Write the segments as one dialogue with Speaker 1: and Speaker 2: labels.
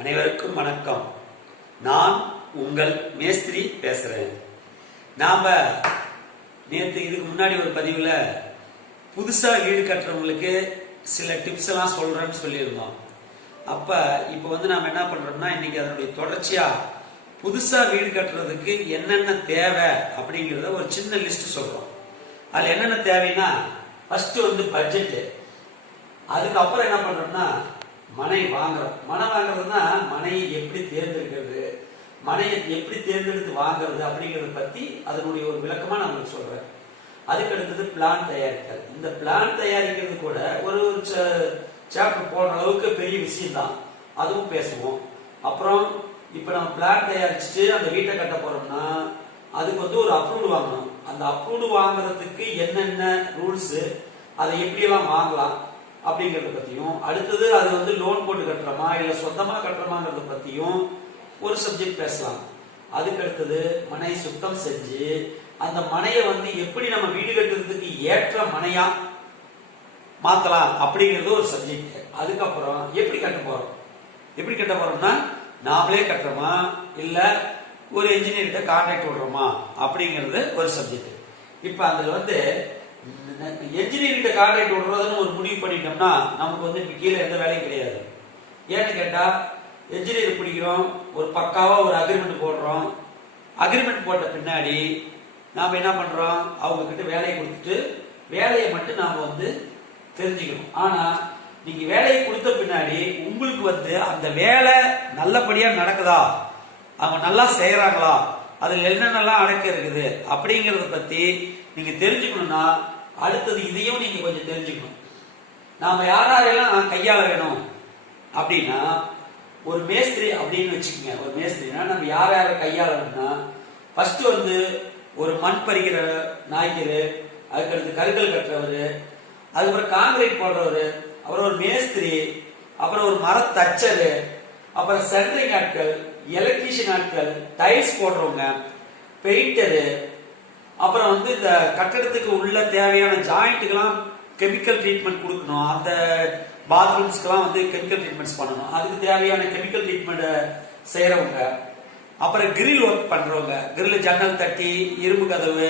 Speaker 1: அனைவருக்கும் வணக்கம். நான் உங்கள் மேஸ்திரி பேசுகிறேன் நாம் நேற்று இதுக்கு முன்னாடி ஒரு பதிவில் புதுசாக வீடு கட்டுறவங்களுக்கு சில டிப்ஸ் எல்லாம் சொல்கிறேன்னு சொல்லியிருந்தோம். அப்போ இப்போ வந்து நாம் என்ன பண்ணுறோம்னா இன்றைக்கி அதனுடைய தொடர்ச்சியாக புதுசாக வீடு கட்டுறதுக்கு என்னென்ன தேவை அப்படிங்கிறத ஒரு சின்ன லிஸ்ட் சொல்கிறோம் அதில் என்னென்ன தேவைன்னா ஃபஸ்ட்டு வந்து பட்ஜெட்டு அதுக்கப்புறம் என்ன பண்ணுறோம்னா மனை வாங்குறோம் மனை வாங்குறதுனா மனையை எப்படி தேர்ந்தெடுக்கிறது மனையை எப்படி தேர்ந்தெடுத்து வாங்குறது அப்படிங்கிறத பற்றி அதனுடைய ஒரு விளக்கமாக நான் உங்களுக்கு சொல்கிறேன் அதுக்கு அடுத்தது பிளான் தயாரித்தல். இந்த பிளான் தயாரிக்கிறது கூட ஒரு சாப்டர் போடுற அளவுக்கு பெரிய விஷயம் தான் அதுவும் பேசுவோம். அப்புறம் இப்போ நம்ம பிளான் தயாரிச்சுட்டு அந்த வீட்டை கட்ட போகிறோம்னா அதுக்கு வந்து ஒரு அப்ரூவ்டு வாங்கணும். அந்த அப்ரூவ்டு வாங்குறதுக்கு என்னென்ன ரூல்ஸு அதை எப்படியெல்லாம் வாங்கலாம் அப்படிங்கறத பத்தியும் அடுத்தது அது வந்து லோன் போட்டு கட்டுறோமா இல்ல சொந்தமா கட்டுறோமாங்கிறத பத்தியும் ஒரு சப்ஜெக்ட் பேசலாம். அதுக்கு அடுத்தது மனை சுத்தம் செஞ்சு அந்த மனையை வந்து எப்படி நம்ம வீடு கட்டுறதுக்கு ஏற்ற மனையா மாத்தலாம் அப்படிங்கிறது ஒரு சப்ஜெக்ட் அதுக்கப்புறம் எப்படி கட்ட போறோம்? எப்படி கட்ட போறோம்னா நாமளே கட்டுறோமா இல்ல ஒரு என்ஜினியர்கிட்ட கான்ட்ராக்ட் விடுறோமா அப்படிங்கிறது ஒரு சப்ஜெக்ட் இப்ப அதுல வந்து என்ஜினியர்கிட்ட கான்ட்ராக்ட் விடுறதுன்னு ஒரு முடிவு பண்ணிட்டோம்னா நமக்கு வந்து இப்போ கீழே எந்த வேலையும் கிடையாது. ஏன்னு கேட்டால் என்ஜினியர் பிடிக்கிறோம் ஒரு பக்காவாக ஒரு அக்ரிமெண்ட் போடுறோம். அக்ரிமெண்ட் போட்ட பின்னாடி நாம் என்ன பண்ணுறோம் அவங்கக்கிட்ட வேலையை கொடுத்துட்டு வேலையை மட்டும் நாம் வந்து தெரிஞ்சுக்கணும். ஆனால் நீங்கள் வேலையை கொடுத்த பின்னாடி உங்களுக்கு வந்து அந்த வேலை நல்லபடியாக நடக்குதா? அவங்க நல்லா செய்கிறாங்களா அதில் என்னென்னலாம் அடக்க இருக்குது? அப்படிங்கிறத பற்றி நீங்க தெரிஞ்சுக்கணும்னா அடுத்தது இதையும் நீங்க கொஞ்சம் தெரிஞ்சுக்கணும். நாம யாரெல்லாம் நான் கையாள வேணும் அப்படின்னா ஒரு மேஸ்திரி அப்படின்னு வச்சுக்கோங்க. ஒரு மேஸ்திரினா நம்ம யார் யாரை கையாளணும்னா ஃபர்ஸ்ட் வந்து ஒரு மண் பறிக்கிற நாய்க்கர் அதுக்கடுத்து கருங்கல் கட்டுறவர் அதுக்கப்புறம் காங்கிரீட் போடுறவர் அப்புறம் ஒரு மேஸ்திரி அப்புறம் ஒரு மரத்தச்சர் அப்புறம் சென்ட்ரிங் ஆட்கள் எலக்ட்ரீஷியன் ஆட்கள் டைல்ஸ் போடுறவங்க பெயிண்டரு அப்புறம் வந்து இந்த கட்டடத்துக்கு உள்ள தேவையான ஜாயிண்ட்டுக்கெல்லாம் கெமிக்கல் ட்ரீட்மெண்ட் கொடுக்கணும். அந்த பாத்ரூம்ஸ்க்கெல்லாம் வந்து கெமிக்கல் ட்ரீட்மெண்ட்ஸ் பண்ணணும். அதுக்கு தேவையான கெமிக்கல் ட்ரீட்மெண்ட்டை செய்கிறவங்க அப்புறம் கிரில் ஒர்க் பண்ணுறவங்க கிரில் ஜன்னல் தட்டி இரும்பு கதவு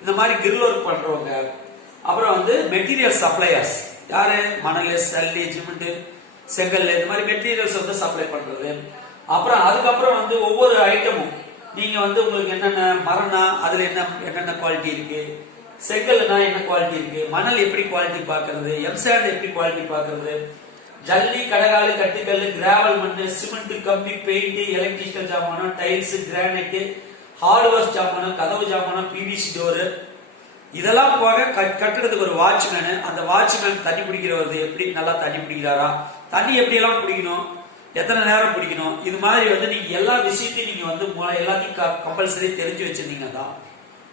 Speaker 1: இந்த மாதிரி கிரில் ஒர்க் பண்ணுறவங்க அப்புறம் வந்து மெட்டீரியல் சப்ளையர்ஸ் யார்? மணல் சல்லி ஜிமெண்ட்டு செங்கல் இந்த மாதிரி மெட்டீரியல்ஸ் வந்து சப்ளை பண்ணுறது அப்புறம் அதுக்கப்புறம் வந்து ஒவ்வொரு ஐட்டமும் நீங்க வந்து உங்களுக்கு என்னென்ன மரம்னா அதுல என்ன என்னென்ன குவாலிட்டி இருக்கு? செங்கல்னா என்ன குவாலிட்டி இருக்கு? மணல் எப்படி குவாலிட்டி பார்க்கிறது? எம்சாண்ட் எப்படி குவாலிட்டி பார்க்கறது? ஜல்லி கடகாலு கட்டுக்கல் கிராவல் மண் சிமெண்ட் கம்பி பெயிண்ட் எலக்ட்ரிக்கல் ஜாமானம் டைல்ஸ் கிரானைட் ஹார்ட்வேர் ஜாமானம் கதவு ஜாமானம் பிவிசி டோரு இதெல்லாம் போக கட்- ஒரு வாட்ச்மேனு அந்த வாட்ச்மேன் தண்ணி பிடிக்கிறவர் எப்படி நல்லா தண்ணி பிடிக்கிறாரா? தண்ணி எப்படி எல்லாம் பிடிக்கணும்? எத்தனை நேரம் பிடிக்கணும்? இது மாதிரி வந்து நீங்க எல்லா விஷயத்தையும் நீங்க வந்து மொ- எல்லாத்தையும் கம்பல்சரி தெரிஞ்சு வச்சிருந்தீங்கன்னா தான்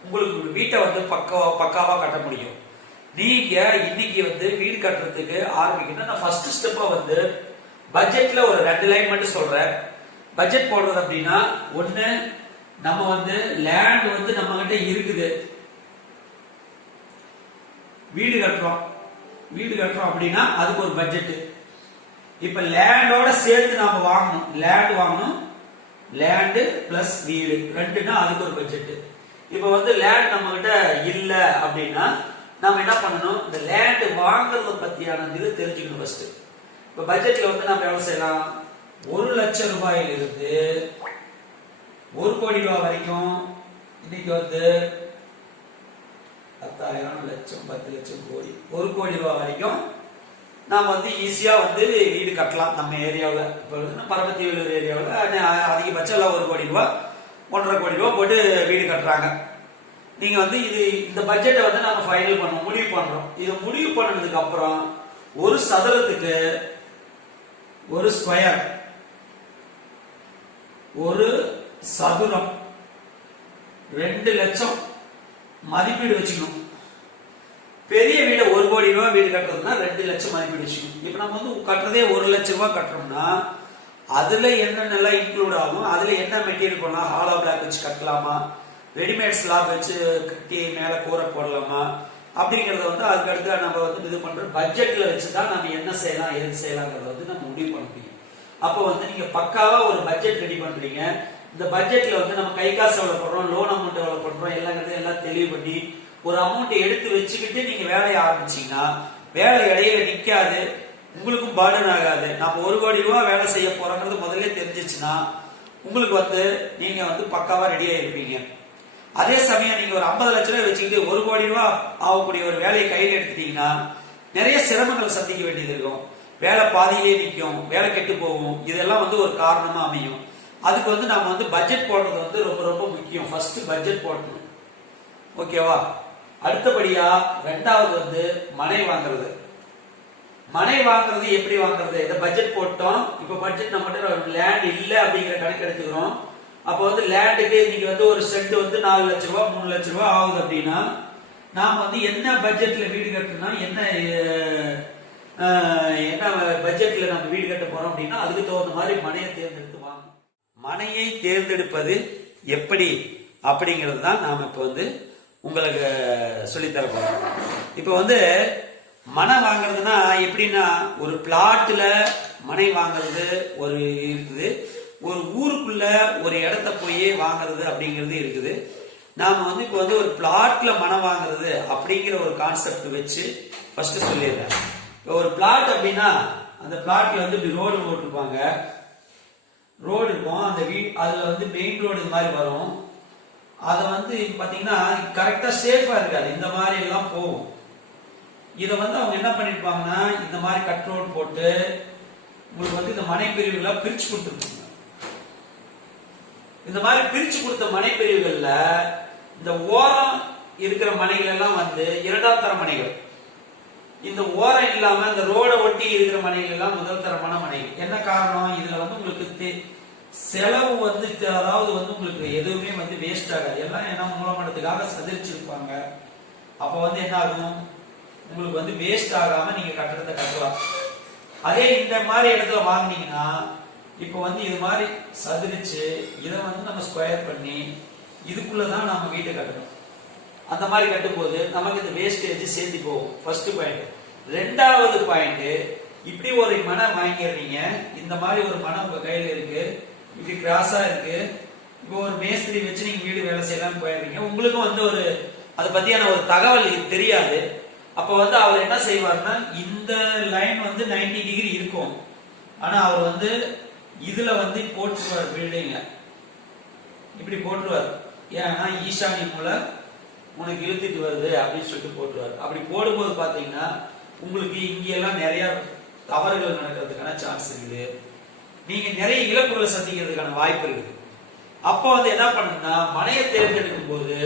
Speaker 1: உங்களுக்கு வீட்டை வந்து பக்காவா பக்காவா கட்ட முடியும். நீங்க இன்னைக்கு வந்து வீடு கட்டுறதுக்கு ஆரம்பிக்கணும். நான் ஃபர்ஸ்ட் ஸ்டெப்பா வந்து பட்ஜெட்ல ஒரு ரெண்டு லைன் மட்டும் சொல்றேன். பட்ஜெட் போடுறது அப்படின்னா ஒண்ணு நம்ம வந்து லேண்ட் வந்து நம்ம கிட்ட இருக்குது. வீடு கட்டுறோம். வீடு கட்டுறோம் அப்படின்னா அதுக்கு ஒரு பட்ஜெட்டு இப்ப லேண்டோட சேர்த்து நாம வாங்கணும். லேண்ட் வாங்கணும். லேண்டு பிளஸ் வீடு. ரெண்டுனா அதுக்கு ஒரு பட்ஜெட் இப்ப வந்து லேண்ட் நம்ம கிட்ட இல்ல அப்படின்னா நம்ம என்ன பண்ணணும்? இந்த லேண்ட் வாங்குறத பத்தியான இது தெரிஞ்சுக்கணும் ஃபர்ஸ்ட் இப்ப பட்ஜெட்ல வந்து நம்ம எவ்வளவு செய்யலாம்? ஒரு லட்சம் ரூபாயில இருந்து ஒரு கோடி ரூபாய் வரைக்கும் இன்னைக்கு வந்து பத்தாயிரம் லட்சம் பத்து லட்சம் கோடி. ஒரு கோடி ரூபாய் வரைக்கும் நாம் வந்து ஈஸியாக வந்து வீடு கட்டலாம். நம்ம ஏரியாவில் இப்போ வந்து பரமத்தி வேலூர் ஏரியாவில் அதிகபட்சம் எல்லாம் ஒரு கோடி ரூபா ஒன்றரை கோடி ரூபா போட்டு வீடு கட்டுறாங்க. நீங்கள் வந்து இது இந்த பட்ஜெட்டை வந்து நம்ம ஃபைனல் பண்ணுவோம் முடிவு பண்ணுறோம் இதை முடிவு பண்ணதுக்கு அப்புறம் ஒரு சதுரத்துக்கு ஒரு ஸ்கொயர் ஒரு சதுரம் ரெண்டு லட்சம் மதிப்பீடு வச்சுக்கணும். பெரிய வீடு ஒரு கோடி ரூபாய் வீடு கட்டுறதுன்னா ரெண்டு லட்சம் மதிப்பீடு இப்போ நம்ம வந்து கட்டுறதே ஒரு லட்சம் ரூபாய் கட்டுறோம்னா அதில் என்னென்னலாம் இன்க்ளூட் ஆகும் அதில் என்ன மெட்டீரியல் பண்ணலாம் ஹாலோ பிளாக் வச்சு கட்டலாமா? ரெடிமேட் ஸ்லாப் வச்சு கட்டி மேலே கூரை போடலாமா? அப்படிங்கிறத வந்து அதுக்கடுத்து நம்ம வந்து இது பண்ணுற பட்ஜெட்டில் வச்சு தான் நம்ம என்ன செய்யலாம் எது செய்யலாங்கிறத வந்து நம்ம முடிவு பண்ண முடியும். அப்போ வந்து நீங்கள் பக்காவாக ஒரு பட்ஜெட் ரெடி பண்ணுறீங்க இந்த பட்ஜெட்டில் வந்து நம்ம கை காசு எவ்வளோ பண்ணுறோம் லோன் அமௌண்ட் எவ்வளோ பண்ணுறோம் எல்லாங்கிறது எல்லாம் தெளிவு பண்ணி ஒரு அமௌண்ட் எடுத்து வச்சுக்கிட்டு நீங்க வேலையை ஆரம்பிச்சீங்கன்னா வேலை இடையில நிக்காது உங்களுக்கும் பர்டன் ஆகாது. நம்ம ஒரு கோடி ரூபா வேலை செய்ய போறோங்கிறது முதல்ல தெரிஞ்சிச்சுன்னா உங்களுக்கு வந்து நீங்க வந்து பக்காவா ரெடியா இருப்பீங்க அதே சமயம் நீங்க ஒரு 50 லட்ச ரூபாய் வச்சுக்கிட்டு ஒரு கோடி ரூபா ஆகக்கூடிய ஒரு வேலையை கையில் எடுத்துட்டீங்கன்னா நிறைய சிரமங்கள் சந்திக்க வேண்டியது இருக்கும். வேலை பாதியிலே நிற்கும் வேலை கெட்டு போகும். இதெல்லாம் வந்து ஒரு காரணமா அமையும். அதுக்கு வந்து நம்ம வந்து பட்ஜெட் போடுறது வந்து ரொம்ப ரொம்ப முக்கியம். ஃபர்ஸ்ட் பட்ஜெட் போடணும். ஓகேவா அடுத்தபடியா ரெண்டாவது வந்து மனை வாங்குறது. மனை வாங்குறது எப்படி வாங்குறது? இந்த பட்ஜெட் போட்டோம். இப்ப பட்ஜெட் நம்ம லேண்ட் இல்ல அப்படிங்கிற கணக்கு எடுத்துக்கிறோம். அப்போ வந்து லேண்டுக்கு நீங்க வந்து ஒரு சென்ட் வந்து நாலு லட்ச ரூபா மூணு லட்ச ரூபா ஆகுது அப்படின்னா நாம வந்து என்ன பட்ஜெட்ல வீடு கட்டணும் என்ன என்ன பட்ஜெட்ல நம்ம வீடு கட்ட போறோம் அப்படின்னா அதுக்கு தகுந்த மாதிரி மனையை தேர்ந்தெடுத்து வாங்கணும். மனையை தேர்ந்தெடுப்பது எப்படி அப்படிங்கிறது தான் நாம் இப்போ வந்து உங்களுக்கு சொல்லித்தர போகிறோம் இப்போ வந்து மனை வாங்குறதுனா எப்படின்னா ஒரு பிளாட்டில் மனை வாங்குறது ஒரு இருக்குது. ஒரு ஊருக்குள்ள ஒரு இடத்த போய் வாங்குறது அப்படிங்கிறது இருக்குது. நாம் வந்து இப்போ வந்து ஒரு பிளாட்டில் மனை வாங்குறது அப்படிங்கிற ஒரு கான்செப்ட் வச்சு ஃபஸ்ட்டு சொல்லிடுறேன். இப்போ ஒரு பிளாட் அப்படின்னா அந்த பிளாட்டில் வந்து இப்படி ரோடு போட்டிருப்பாங்க. ரோடு இருக்கும். அந்த வீ அதில் வந்து மெயின் ரோடு இது மாதிரி வரும். அதை வந்து பாத்தீங்கன்னா கரெக்டா சேஃபாக இருக்காது. இந்த மாதிரி எல்லாம் போகும். இதை வந்து அவங்க என்ன பண்ணிருப்பாங்கன்னா இந்த மாதிரி கட் ரோடு போட்டு உங்களுக்கு வந்து இந்த மனைப்பிரிவுகளாக பிரித்து பிரிச்சு கொடுத்துருப்பாங்க. இந்த மாதிரி பிரிச்சு கொடுத்த மனைப்பிரிவுகளில் இந்த ஓரம் இருக்கிற மனைகள் எல்லாம் வந்து இரண்டாம் தர மனைகள். இந்த ஓரம் இல்லாம இந்த ரோட ஒட்டி இருக்கிற மனைகள் எல்லாம் முதல் தரமான மனைகள். என்ன காரணம்? இதுல வந்து உங்களுக்கு செலவு வந்து அதாவது வந்து உங்களுக்கு எதுவுமே வந்து வேஸ்ட் ஆகாது. எல்லாம் என்ன மூலமட்டத்துக்காக சதிரிச்சிருப்பாங்க அப்ப வந்து என்ன ஆகும்? உங்களுக்கு வந்து வேஸ்ட் ஆகாம நீங்க கட்டணத்தை கட்டலாம். அதே இந்த மாதிரி இடத்துல வாங்குனீங்கன்னா இப்போ வந்து இது மாதிரி சதுரிச்சு இதை வந்து நம்ம ஸ்கொயர் பண்ணி இதுக்குள்ளதான் நம்ம வீட்டை கட்டணும். அந்த மாதிரி கட்டும்போது நமக்கு இந்த வேஸ்டேஜ் சேர்த்து போகும். ஃபர்ஸ்ட் பாயிண்ட் ரெண்டாவது பாயிண்ட் இப்படி ஒரு மனம் வாங்கிடுறீங்க. இந்த மாதிரி ஒரு மனம் உங்க கையில இருக்கு. இப்படி கிராஸா இருக்கு. இப்போ ஒரு மேஸ்திரி வச்சு நீங்க வீடு வேலை செய்யலாம் போயிருந்தீங்க உங்களுக்கும் வந்து ஒரு அதை பத்தியான ஒரு தகவல் இது தெரியாது. அப்போ வந்து அவர் என்ன செய்வார்னா இந்த லைன் வந்து 90 டிகிரி இருக்கும். ஆனா அவர் வந்து இதுல வந்து போட்டுருவார் பில்டிங்க இப்படி போட்டுருவார். ஏன்னா ஈசானி மூலம் உனக்கு இழுத்துட்டு வருது அப்படின்னு சொல்லிட்டு போட்டுருவார். அப்படி போடும்போது பாத்தீங்கன்னா உங்களுக்கு இங்கெல்லாம் நிறைய தவறுகள் நடக்கிறதுக்கான சான்ஸ் இருக்குது. நீங்க நிறைய இழப்புகளை சந்திக்கிறதுக்கான வாய்ப்பு இருக்குது. அப்போ வந்து என்ன பண்ணுன்னா மனையை தேர்ந்தெடுக்கும் போது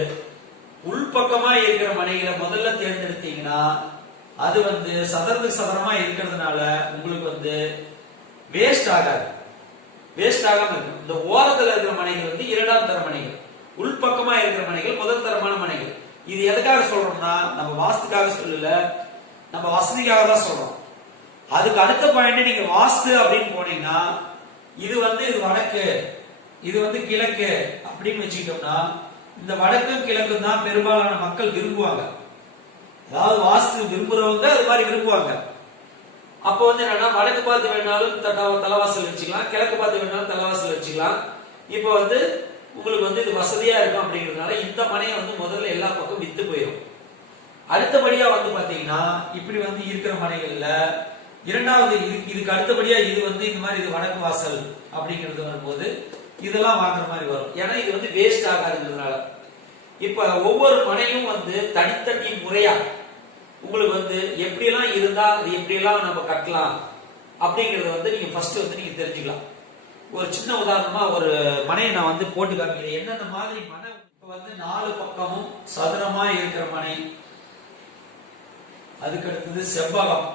Speaker 1: உள்பக்கமா இருக்கிற மனைகளை முதல்ல தேர்ந்தெடுத்தீங்கன்னா அது வந்து சதர்ந்து சதுரமா இருக்கிறதுனால உங்களுக்கு வந்து வேஸ்ட் ஆகாது. வேஸ்ட் ஆகாம இருக்கும் இந்த ஓரத்துல இருக்கிற மனைகள் வந்து இரண்டாம் தர மனைகள். உள்பக்கமா இருக்கிற மனைகள் முதல் தரமான மனைகள். இது எதுக்காக சொல்றோம்னா நம்ம வாஸ்துக்காக சொல்லல நம்ம வசதிக்காக தான் சொல்றோம். அதுக்கு அடுத்த பாயிண்ட் நீங்க வாஸ்து அப்படின்னு போனீங்கன்னா இது வந்து இது வடக்கு இது வந்து கிழக்கு அப்படின்னு வச்சுக்கிட்டோம்னா இந்த வடக்கும் கிழக்கும் தான் பெரும்பாலான மக்கள் விரும்புவாங்க. அதாவது வாஸ்து விரும்புறவங்க அது மாதிரி விரும்புவாங்க. அப்போ வந்து என்னன்னா வடக்கு பார்த்து வேணாலும் தலைவாசல் வச்சுக்கலாம் கிழக்கு பார்த்து வேணாலும் தலைவாசல் வச்சுக்கலாம். இப்போ வந்து உங்களுக்கு வந்து இது வசதியா இருக்கும் அப்படிங்கிறதுனால இந்த மனையை வந்து முதல்ல எல்லா பக்கம் வித்து போயிடும் அடுத்தபடியா வந்து பாத்தீங்கன்னா இப்படி வந்து இருக்கிற மனைகள்ல இரண்டாவது இதுக்கு இதுக்கு அடுத்தபடியா இது வந்து இந்த மாதிரி இது வடக்கு வாசல் அப்படிங்கிறது வரும்போது இதெல்லாம் வாங்குற மாதிரி வரும். ஏன்னா இது வந்து வேஸ்ட் ஆகாதுங்கிறதுனால. இப்ப ஒவ்வொரு மனையும் வந்து தனித்தனி முறையா உங்களுக்கு வந்து எப்படியெல்லாம் இருந்தா அது எப்படியெல்லாம் நம்ம கட்டலாம் அப்படிங்கறத வந்து நீங்க ஃபர்ஸ்ட் வந்து நீங்க தெரிஞ்சுக்கலாம். ஒரு சின்ன உதாரணமா ஒரு மனையை நான் வந்து போட்டு காமிக்கிறேன். என்னென்ன மாதிரி மனை இப்ப வந்து நாலு பக்கமும் சதுரமா இருக்கிற மனை. அதுக்கு அடுத்தது செவ்வகம்.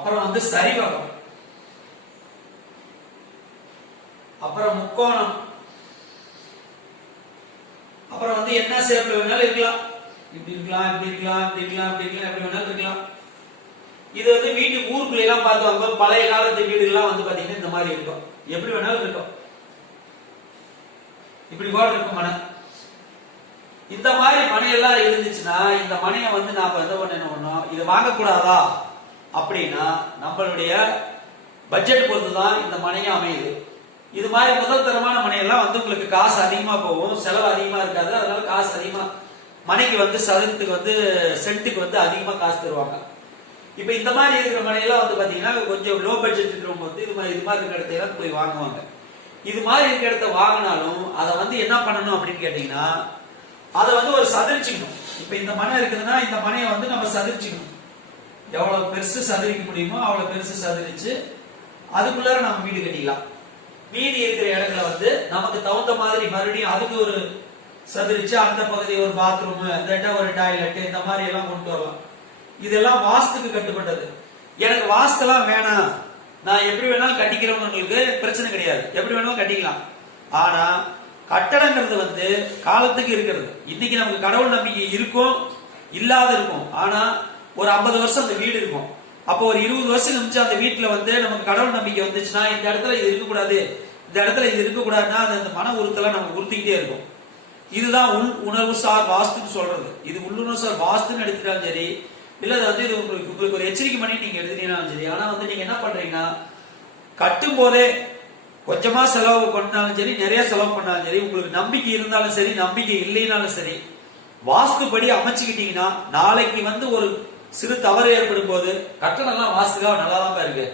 Speaker 1: அப்புறம் வந்து சரிவகம். அப்புறம் முக்கோணம். அப்புறம் வந்து என்ன சேர்ப்பு வேணாலும் இருக்கலாம். இப்படி இருக்கலாம் இப்படி இருக்கலாம் இப்படி இருக்கலாம் இப்படி இருக்கலாம் எப்படி வேணாலும் இருக்கலாம். இது வந்து வீட்டு ஊருக்குள்ள எல்லாம் பார்த்து பழைய காலத்து வீடுகள்லாம் வந்து பாத்தீங்கன்னா இந்த மாதிரி இருக்கும். எப்படி வேணாலும் இருக்கும். இப்படி கூட இருக்கும் மனை. இந்த மாதிரி மனையெல்லாம் இருந்துச்சுன்னா இந்த மனையை வந்து நாம என்ன பண்ண என்ன பண்ணோம்? இதை வாங்கக்கூடாதா? அப்படின்னா நம்மளுடைய பட்ஜெட் பொறுத்து தான் இந்த மனையும் அமையுது. இது மாதிரி முதல் தரமான மனையெல்லாம் வந்து உங்களுக்கு காசு அதிகமா போகும் செலவு அதிகமா இருக்காது. அதனால காசு அதிகமா மனைக்கு வந்து சதுரத்துக்கு வந்து சென்ட்டுக்கு வந்து அதிகமா காசு தருவாங்க. இப்போ இந்த மாதிரி இருக்கிற மனையெல்லாம் வந்து பாத்தீங்கன்னா கொஞ்சம் லோ பட்ஜெட் இருக்கிறவங்க வந்து இது மாதிரி இது மாதிரி இருக்கிற இடத்தையெல்லாம் போய் வாங்குவாங்க. இது மாதிரி இருக்கிற இடத்த வாங்கினாலும் அதை வந்து என்ன பண்ணணும் அப்படின்னு கேட்டீங்கன்னா அதை வந்து ஒரு சதிர்ச்சிக்கணும். இப்போ இந்த மனை இருக்குதுன்னா இந்த மனையை வந்து நம்ம சதிர்ச்சிக்கணும். எவ்வளவு பெருசு சதுரிக்க முடியுமோ அவ்வளவு பெருசு சதுரிச்சு அதுக்குள்ளார நம்ம வீடு கட்டிக்கலாம் மீதி இருக்கிற இடத்துல வந்து நமக்கு தகுந்த மாதிரி மறுபடியும் அதுக்கு ஒரு சதுரிச்சு அந்த பகுதி ஒரு பாத்ரூம் இல்லாட்டா ஒரு டாய்லெட் இந்த மாதிரி எல்லாம் கொண்டு வரலாம். இதெல்லாம் வாஸ்துக்கு கட்டுப்பட்டது. எனக்கு வாஸ்துலாம் வேணாம். நான் எப்படி வேணாலும் கட்டிக்கிறவங்களுக்கு பிரச்சனை கிடையாது. எப்படி வேணாலும் கட்டிக்கலாம். ஆனா கட்டடங்கிறது வந்து காலத்துக்கு இருக்கிறது. இன்னைக்கு நமக்கு கடவுள் நம்பிக்கை இருக்கும் இல்லாத இருக்கும். ஆனா ஒரு ஐம்பது வருஷம் அந்த வீடு இருக்கும். அப்போ ஒரு இருபது வருஷம் இருந்துச்சு அந்த வீட்டுல வந்து நமக்கு கடவுள் நம்பிக்கை வந்துச்சுன்னா இந்த இடத்துல இது இருக்கக்கூடாது இந்த இடத்துல இது இருக்கக்கூடாதுன்னா அந்த மன உறுத்தலாம் நமக்கு உறுத்திக்கிட்டே இருக்கும். இதுதான் உள் உணர்வு சார் வாஸ்துன்னு சொல்றது. இது உள்ளுணர்வு சார் வாஸ்துன்னு எடுத்துட்டாலும் சரி இல்ல அது வந்து இது உங்களுக்கு உங்களுக்கு ஒரு எச்சரிக்கை பண்ணி நீங்க எடுத்துட்டீங்கன்னாலும் சரி ஆனா வந்து நீங்க என்ன பண்றீங்கன்னா கட்டும் போதே கொஞ்சமா செலவு பண்ணாலும் சரி நிறைய செலவு பண்ணாலும் சரி உங்களுக்கு நம்பிக்கை இருந்தாலும் சரி நம்பிக்கை இல்லைனாலும் சரி வாஸ்துபடி அமைச்சுக்கிட்டீங்கன்னா நாளைக்கு வந்து ஒரு சிறு தவறு ஏற்படும் போது கட்டணம்லாம் வாஸ்துக்காக நல்லா தான் இருக்கு.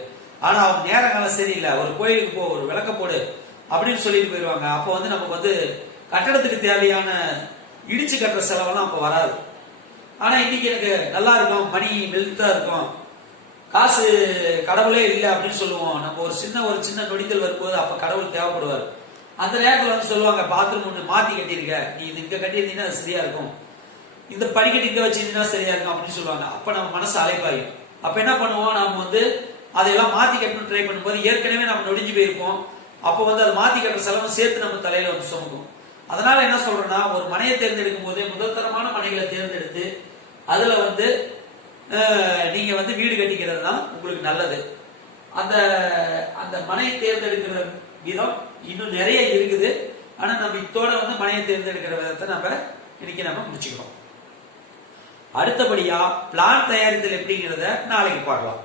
Speaker 1: ஆனா அவங்க நேரங்காலம் சரியில்லை. ஒரு கோயிலுக்கு போ ஒரு விளக்க போடு அப்படின்னு சொல்லிட்டு போயிடுவாங்க அப்போ வந்து நமக்கு வந்து கட்டடத்துக்கு தேவையான இடிச்சு கட்டுற செலவெல்லாம் அப்போ வராது. ஆனா இன்னைக்கு எனக்கு நல்லா இருக்கும். மணி வெல்த்தா இருக்கும். காசு கடவுளே இல்லை அப்படின்னு சொல்லுவோம். நம்ம ஒரு சின்ன ஒரு சின்ன நொடித்தல் வரும்போது அப்ப கடவுள் தேவைப்படுவார். அந்த நேரத்தில் வந்து சொல்லுவாங்க பாத்ரூம் ஒன்று மாத்தி கட்டியிருக்க. நீ இது இங்க கட்டியிருந்தீங்கன்னா அது சரியா இருக்கும். இந்த படிக்கட்டு இங்க வச்சிருந்தீங்கன்னா சரியா இருக்கும் அப்படின்னு சொல்லுவாங்க. அப்ப நம்ம மனசு அலைப்பாயும் அப்ப என்ன பண்ணுவோம்? நாம வந்து அதையெல்லாம் மாத்தி கட்டணும் ட்ரை பண்ணும்போது ஏற்கனவே நம்ம நொடிஞ்சு போயிருப்போம். அப்போ வந்து அதை மாத்தி கட்டுற செலவும் சேர்த்து நம்ம தலையில வந்து சுமக்கும். அதனால என்ன சொல்றேன்னா ஒரு மனையை தேர்ந்தெடுக்கும் போதே முதல் தரமான மனைகளை தேர்ந்தெடுத்து அதுல வந்து நீங்க வந்து வீடு கட்டிக்கிறது தான் உங்களுக்கு நல்லது. அந்த அந்த மனையை தேர்ந்தெடுக்கிற விதம் இன்னும் நிறைய இருக்குது. ஆனா நம்ம இத்தோட வந்து மனையை தேர்ந்தெடுக்கிற விதத்தை நம்ம இன்னைக்கு நம்ம முடிச்சுக்கிறோம். அடுத்தபடியா பிளான் தயாரித்தல் எப்படிங்கிறத நாளைக்கு பார்க்கலாம்.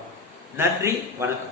Speaker 1: நன்றி வணக்கம்.